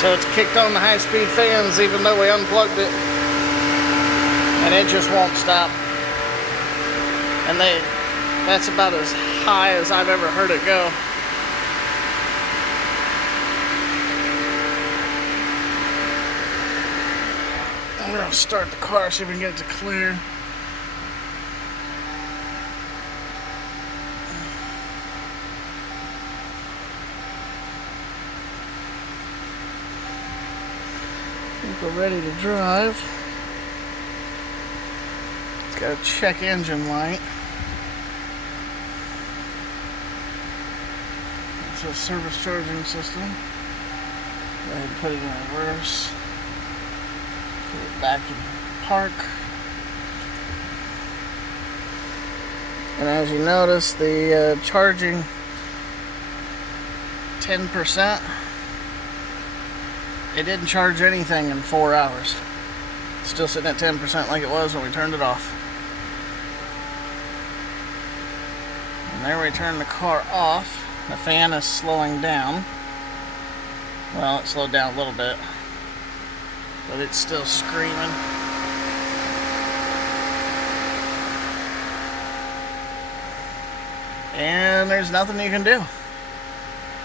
So it's kicked on the high-speed fans even though we unplugged it. And it just won't stop. And that's about as high as I've ever heard it go. I'm gonna start the car, see if we can get it to clear. I think we're ready to drive. It's got a check engine light. It's a service charging system. Go ahead and put it in reverse. Put it back in park. And as you notice, the charging 10%. It didn't charge anything in 4 hours. It's still sitting at 10% like it was when we turned it off. And there we turn the car off. The fan is slowing down. Well, it slowed down a little bit, but it's still screaming. And there's nothing you can do.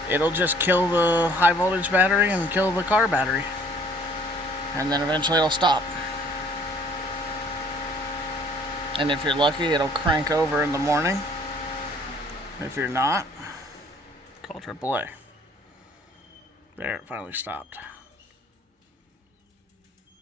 It'll just kill the high voltage battery and kill the car battery. And then eventually it'll stop. And if you're lucky, it'll crank over in the morning. If you're not, call AAA. There, it finally stopped.